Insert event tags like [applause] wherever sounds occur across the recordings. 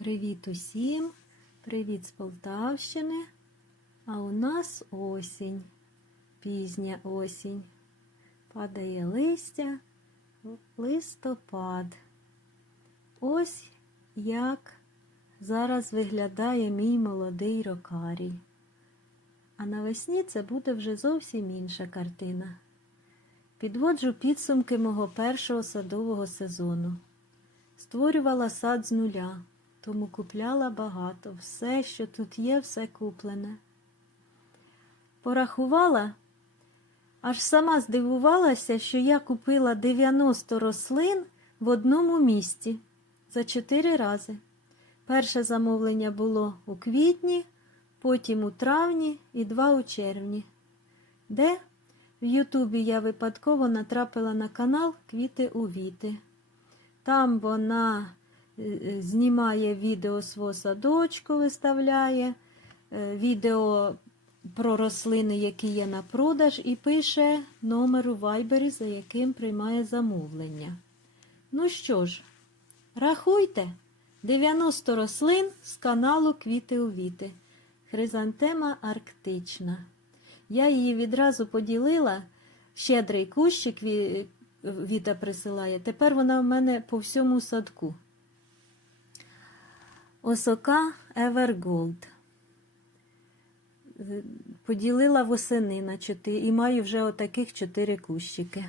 Привіт усім! Привіт з Полтавщини. А у нас осінь, пізня осінь. Падає листя, листопад. Ось як зараз виглядає мій молодий рокарій. А навесні це буде вже зовсім інша картина. Підводжу підсумки мого першого садового сезону. Створювала сад з нуля, тому купляла багато. Все, що тут є, все куплене. Порахувала, аж сама здивувалася, що я купила 90 рослин в одному місці за 4 рази. Перше замовлення було у квітні, потім у травні і два у червні. Де в Ютубі я випадково натрапила на канал Квіти у Віти. Там вона знімає відео свого садочку, виставляє, е, відео про рослини, які є на продаж, і пише номер у вайбері, за яким приймає замовлення. Ну що ж, рахуйте 90 рослин з каналу Квіти у Віти. Хризантема арктична. Я її відразу поділила. Щедрий кущик ві- Віта присилає. Тепер вона в мене по всьому садку. Осока Evergold. Поділила восени на чотири і маю вже отаких чотири кущики.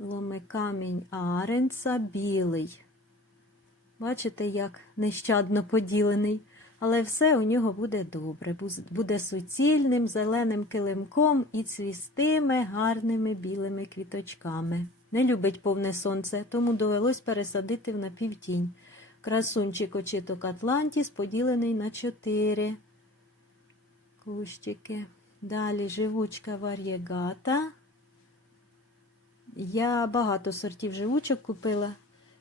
Ломикамінь Аренца білий. Бачите, як нещадно поділений, але все у нього буде добре. Буде суцільним, зеленим килимком і цвістиме гарними білими квіточками. Не любить повне сонце, тому довелось пересадити в напівтінь. Красунчик очіток Атлантіс поділений на чотири кущики. Далі живучка вар'єгата. Я багато сортів живучок купила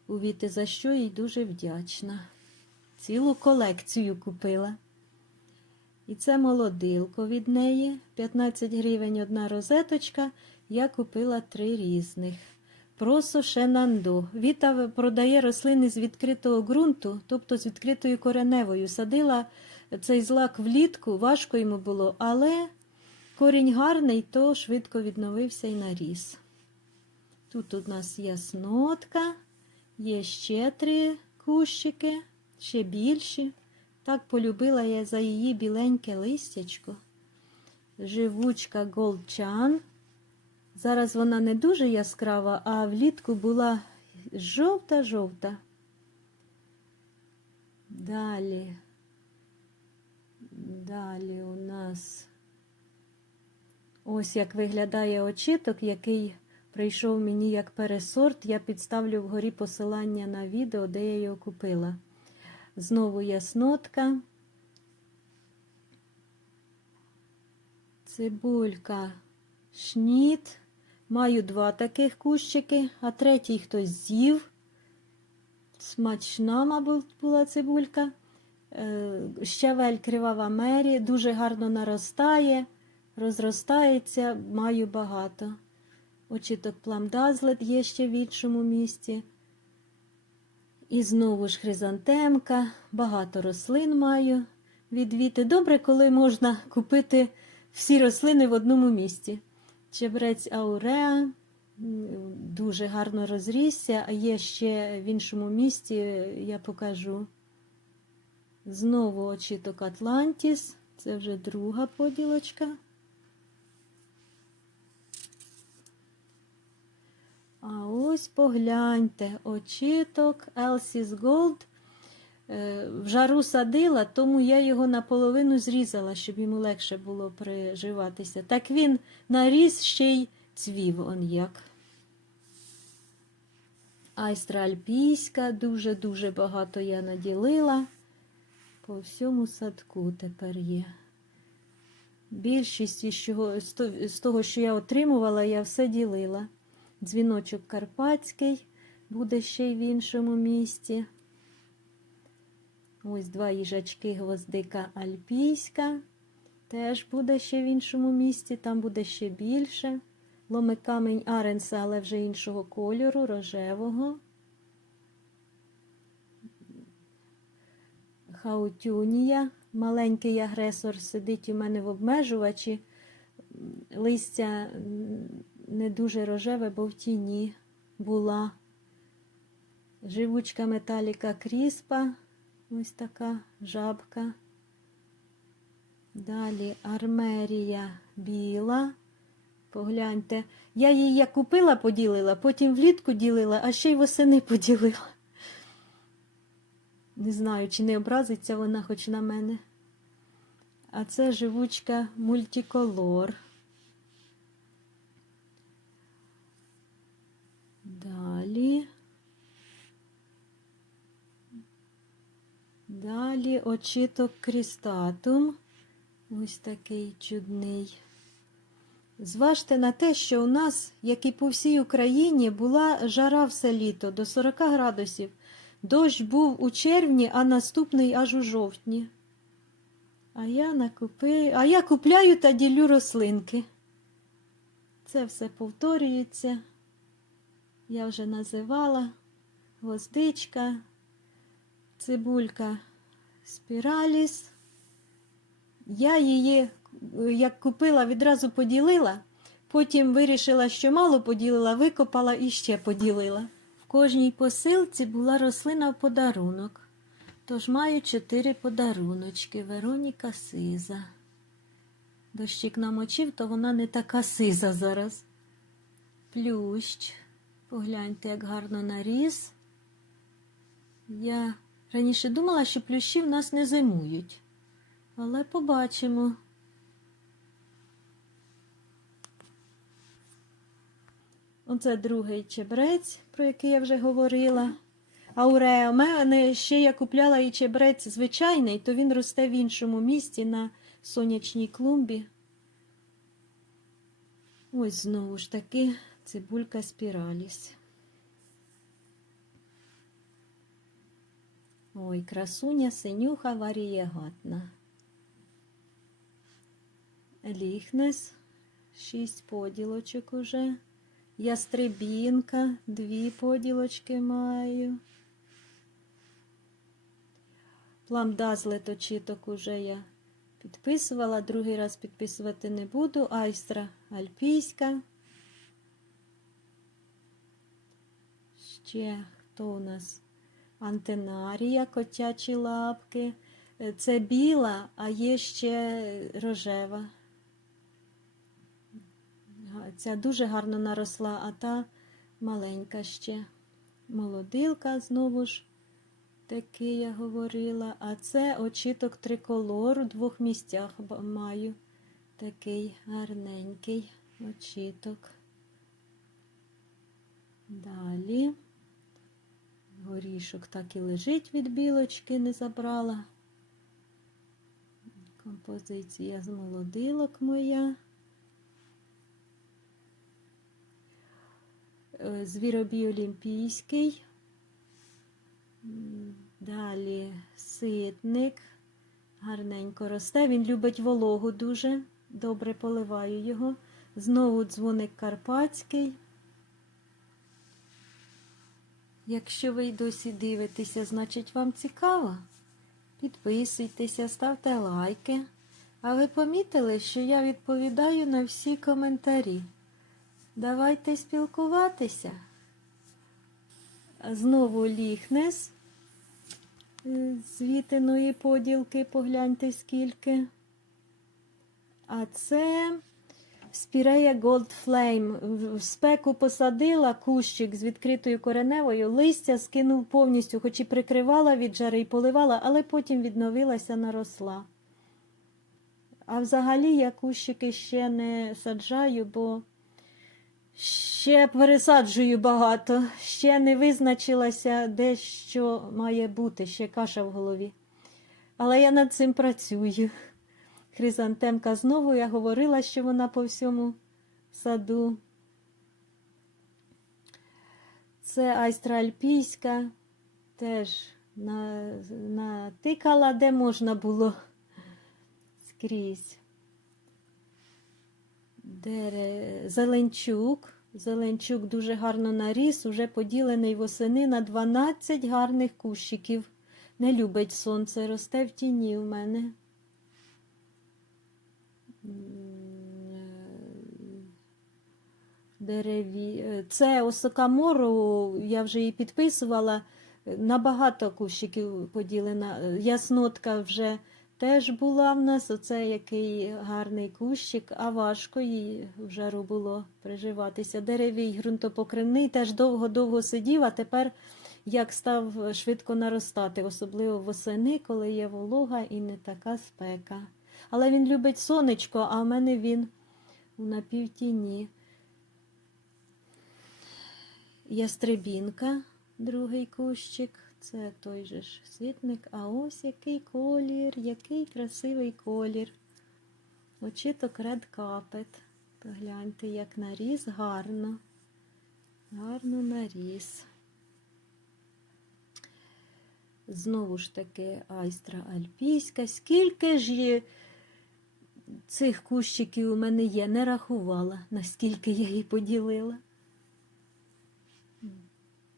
у Віти, за що їй дуже вдячна. Цілу колекцію купила. І це молодилко від неї. 15 гривень одна розеточка. Я купила три різних. Просо Шенандо. Віта продає рослини з відкритого ґрунту, тобто з відкритою кореневою. Садила цей злак влітку, важко йому було, але корінь гарний, то швидко відновився і наріс. Тут у нас яснотка, є ще три кущики, ще більші. Так полюбила я за її біленьке листячко. Живучка Голчан. Зараз вона не дуже яскрава, а влітку була жовта-жовта. Далі. Далі у нас ось як виглядає очіток, який прийшов мені як пересорт. Я підставлю вгорі посилання на відео, де я його купила. Знову яснотка. Цибулька шніт. Маю два таких кущики, а третій хтось з'їв. Смачна, мабуть, була цибулька. Е, Щавель кривава мері, дуже гарно наростає, розростається, маю багато. Очіток пламдазлет є ще в іншому місці. І знову ж хризантемка, багато рослин маю від Віти. Добре, коли можна купити всі рослини в одному місці. Чебрець ауреа дуже гарно розрісся, а є ще в іншому місці, я покажу. Знову очіток Атлантіс, це вже друга поділочка. А ось погляньте, очіток Elsis Gold. Е, В жару садила, тому я його наполовину зрізала, щоб йому легше було приживатися. Так він наріс ще й цвів он як. Айстра альпійська, дуже-дуже багато я наділила. По всьому садку тепер є. Більшість з того, що я отримувала, я все ділила. Дзвіночок карпатський буде ще й в іншому місці. Ось два їжачки гвоздика альпійська. Теж буде ще в іншому місці, там буде ще більше. Ломикамень Аренса, але вже іншого кольору, рожевого. хаутюнія. Маленький агресор сидить у мене в обмежувачі. Листя не дуже рожеве, бо в тіні була. Живучка металіка кріспа. Ось така жабка. Далі армерія біла. Погляньте. Я її як купила, поділила, потім влітку ділила, а ще й восени поділила. Не знаю, чи не образиться вона хоч на мене. А це живучка мультиколор. Далі. Далі очіток крістатум. Ось такий чудний. Зважте на те, що у нас, як і по всій Україні, була жара все літо до 40 градусів. Дощ був у червні, а наступний аж у жовтні. А я накупи... а я купляю та ділю рослинки. Це все повторюється. Я вже називала гвоздичка, цибулька спіраліс. Я її, е, як купила, відразу поділила, потім вирішила, що мало поділила, викопала і ще поділила. В кожній посилці була рослина в подарунок. Тож маю чотири подаруночки. Вероніка сиза. Дощик намочив, то вона не така сиза зараз. Плющ. Погляньте, як гарно наріс. Я раніше думала, що плющі в нас не зимують. Але побачимо. Оце другий чебрець, про який я вже говорила. Ауреа, у мене ще я купляла і чебрець звичайний, то він росте в іншому місці на сонячній клумбі. Ось знову ж таки цибулька спіраліс. Ой, красуня синюха варієгатна. Ліхнес, шість поділочок уже. Ястребінка, дві поділочки маю. Пламдазлет очіток уже я підписувала, другий раз підписувати не буду. Айстра альпійська. Ще хто у нас? Антенарія, котячі лапки. Е, Це біла, а є ще рожева. Ця дуже гарно наросла, а та маленька ще. Молодилка знову ж таки я говорила. А це очіток триколор у двох місцях маю. Такий гарненький очіток. Далі. Горішок так і лежить від білочки, не забрала. Композиція з молодилок моя. Е, Звіробій олімпійський. Далі ситник. Гарненько росте. Він любить вологу дуже. Добре поливаю його. Знову дзвоник карпатський. Якщо ви й досі дивитеся, значить вам цікаво. Підписуйтеся, ставте лайки. А ви помітили, що я відповідаю на всі коментарі. Давайте спілкуватися. Знову ліхнес з вітиної поділки, погляньте скільки. А це Спірея Gold Flame. В- спеку посадила кущик з відкритою кореневою, листя скинув повністю, хоч і прикривала від жари і поливала, але потім відновилася, наросла. А взагалі я кущики ще не саджаю, бо ще пересаджую багато, ще не визначилася, де що має бути, ще каша в голові. Але я над цим працюю. Хризантемка знову я говорила, що вона по всьому саду. Це айстра альпійська, теж натикала, де можна було скрізь. Дере... Зеленчук. Зеленчук дуже гарно наріс, уже поділений восени на 12 гарних кущиків. Не любить сонце, росте в тіні в мене. М, е, Дереві. Це осокамору, я вже її підписувала. На багато кущиків поділена. Яснотка вже теж була в нас. Оце який гарний кущик, а важко їй в жару було приживатися. Деревій ґрунтопокривний теж довго-довго сидів, а тепер як став швидко наростати, особливо восени, коли є волога і не така спека. Але він любить сонечко, а в мене він у напівтіні. Ястребінка, другий кущик. Це той же ж світник. А ось який колір, який красивий колір. Очіток ред капет. Погляньте, як наріс гарно. Гарно наріс. Знову ж таки айстра альпійська. Скільки ж є цих кущиків у мене є, не рахувала, наскільки я її поділила.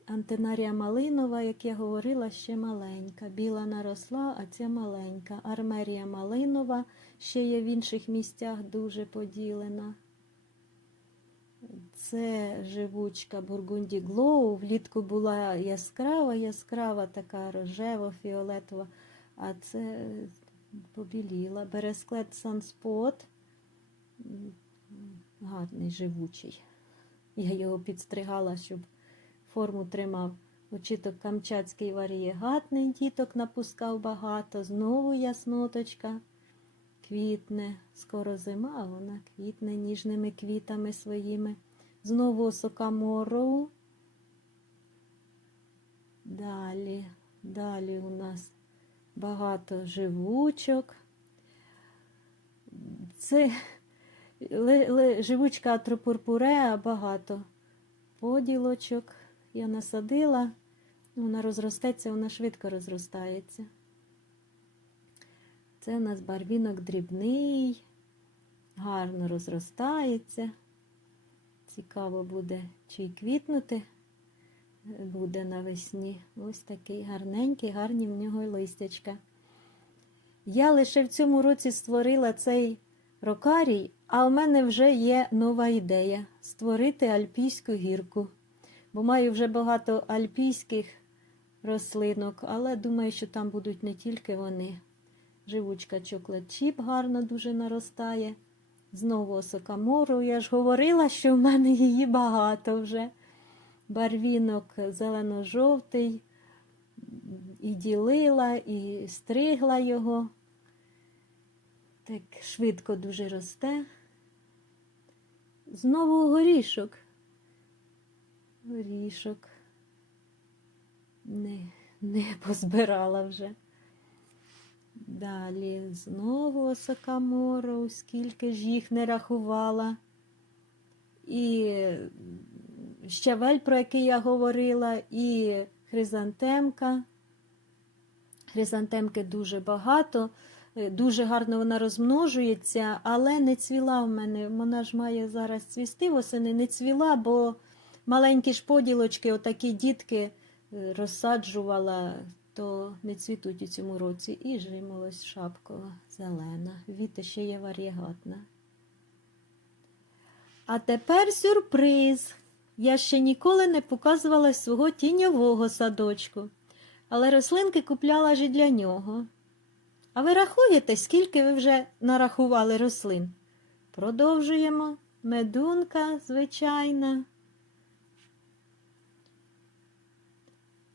Антенарія малинова, як я говорила, ще маленька. Біла наросла, а ця маленька. Армерія малинова ще є в інших місцях дуже поділена. Це живучка Бургунді Глоу. Влітку була яскрава, яскрава, така рожево-фіолетова, а це побіліла. Бересклет Санспот. Гарний живучий. Я його підстригала, щоб форму тримав. Очіток камчатський варієгатний, діток напускав багато, знову ясноточка. Квітне, скоро зима, а вона квітне ніжними квітами своїми. Знову осокамору. Далі, далі у нас багато живучок. Це живучка атропурпуреа багато поділочок я насадила, вона розростеться, вона швидко розростається. Це у нас барвінок дрібний, гарно розростається. Цікаво буде, чи квітнути буде навесні. Ось такий гарненький, гарні в нього листячка. Я лише в цьому році створила цей рокарій, а у мене вже є нова ідея створити альпійську гірку. Бо маю вже багато альпійських рослинок, але думаю, що там будуть не тільки вони. Живучка чоклет чіп гарно дуже наростає. Знову осокамору. Я ж говорила, що в мене її багато вже. Барвінок зелено-жовтий, і ділила, і стригла його. Так швидко дуже росте. Знову горішок. Горішок. Не, не позбирала вже. Далі знову осокамору, скільки ж їх не рахувала. І щавель, про який я говорила, і хризантемка. Хризантемки дуже багато, е, дуже гарно вона розмножується, але не цвіла в мене. Вона ж має зараз цвісти восени, не цвіла, бо маленькі ж поділочки, отакі дітки е, розсаджувала, то не цвітуть у цьому році. І жимолось шапкова, зелена. Віта ще є варієгатна. А тепер сюрприз. Я ще ніколи не показувала свого тіньового садочку, але рослинки купляла ж і для нього. А ви рахуєте, скільки ви вже нарахували рослин? Продовжуємо. Медунка звичайна.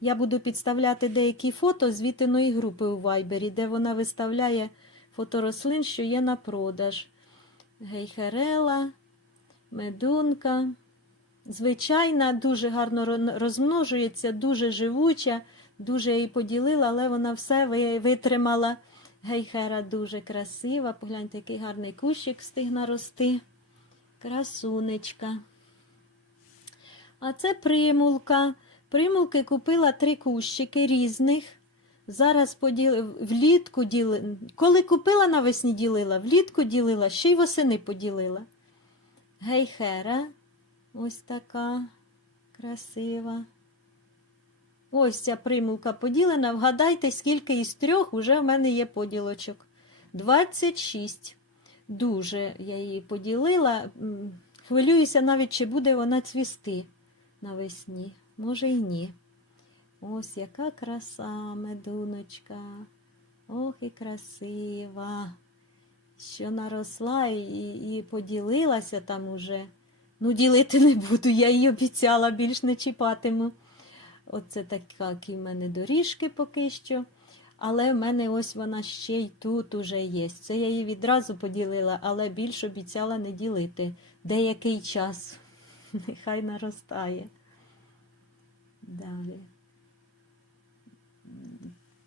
Я буду підставляти деякі фото з вітиної групи у Вайбері, де вона виставляє фоторослин, що є на продаж. Гейхерела, медунка. Звичайна, дуже гарно розмножується, дуже живуча, дуже її поділила, але вона все витримала. Гейхера дуже красива. Погляньте, який гарний кущик встиг нарости. Красунечка. А це примулка. Примулки купила три кущики різних. Зараз поділила, влітку ділила. Коли купила навесні ділила, влітку ділила, ще й восени поділила. Гейхера, ось така красива. Ось ця примулка поділена. Вгадайте, скільки із трьох уже в мене є поділочок. 26. Дуже я її поділила. Хвилююся навіть, чи буде вона цвісти навесні. Може і ні. Ось яка краса, медуночка. Ох і красива. Що наросла і, і поділилася там уже. Ну, ділити не буду, я їй обіцяла, більш не чіпатиму. Оце такі в мене доріжки поки що. Але в мене ось вона ще й тут уже є. Це я її відразу поділила, але більш обіцяла не ділити. Деякий час. [laughs] Нехай наростає. Далі.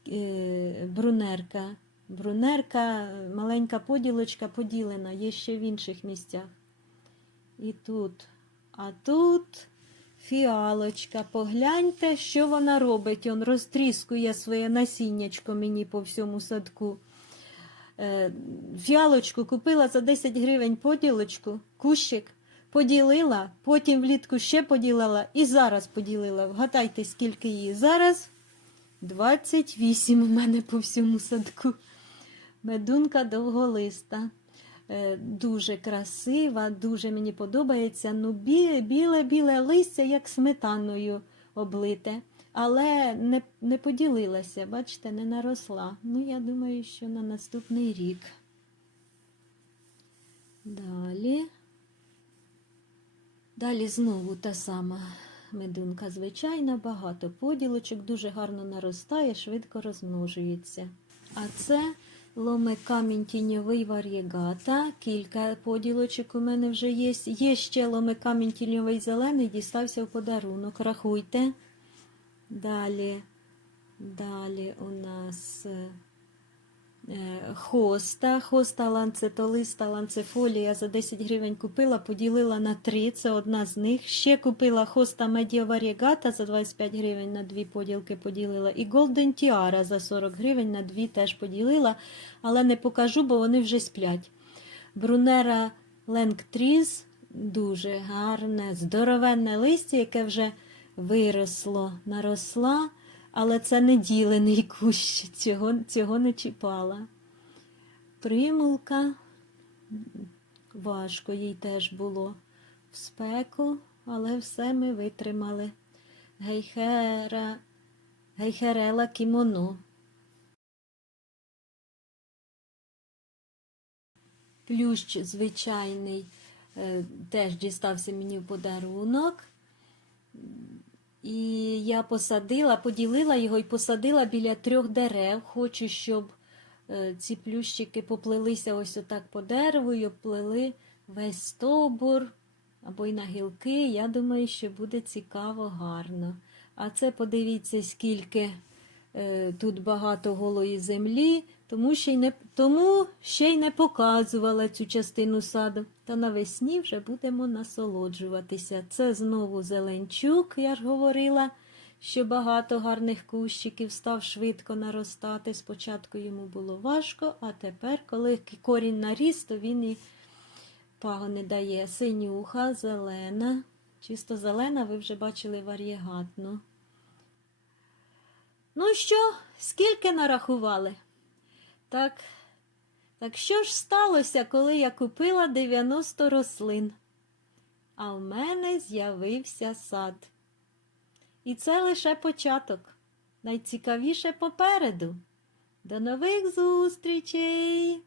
Е, Брунерка. Брунерка, маленька поділочка поділена, є ще в інших місцях. І тут. А тут фіалочка. Погляньте, що вона робить. Он розтріскує своє насіннячко мені по всьому садку. Е, Фіалочку купила за 10 гривень поділочку, кущик, поділила, потім влітку ще поділила і зараз поділила. Вгадайте, скільки її зараз. 28 у мене по всьому садку. Медунка довголиста. Е, Дуже красива, дуже мені подобається. Ну, біле-біле листя, як сметаною облите. Але не, не поділилася, бачите, не наросла. Ну, я думаю, що на наступний рік. Далі. Далі знову та сама медунка звичайна, багато поділочок, дуже гарно наростає, швидко розмножується. А це ломе камінь тіньовий вар'єгата. Кілька поділочок у мене вже є. Є ще ломе тіньовий зелений, дістався в подарунок. Рахуйте. Далі, далі у нас е, хоста, хоста ланцетолиста, ланцефолія за 10 гривень купила, поділила на 3, це одна з них. Ще купила хоста медіаварігата за 25 гривень на дві поділки поділила. І Голден Тіара за 40 гривень на дві теж поділила, але не покажу, бо вони вже сплять. Брунера Ленгтріз дуже гарне, здоровенне листя, яке вже виросло, наросла, але це не ділений кущ, цього, цього не чіпала. Примулка, важко їй теж було в спеку, але все ми витримали. Гейхера, гейхерела кімоно. Плющ звичайний е, теж дістався мені в подарунок. І я посадила, поділила його і посадила біля трьох дерев. Хочу, щоб е, ці плющики поплелися ось отак по дереву і оплели весь стовбур або й на гілки. Я думаю, що буде цікаво, гарно. А це подивіться, скільки е, тут багато голої землі, тому ще, й не, тому ще й не показувала цю частину саду. Та навесні вже будемо насолоджуватися. Це знову зеленчук, я ж говорила, що багато гарних кущиків став швидко наростати. Спочатку йому було важко, а тепер, коли корінь наріс, то він і пагони дає. Синюха, зелена. Чисто зелена, ви вже бачили вар'єгатну. Ну що, скільки нарахували? Так, так що ж сталося, коли я купила 90 рослин? А в мене з'явився сад. І це лише початок. Найцікавіше попереду. До нових зустрічей!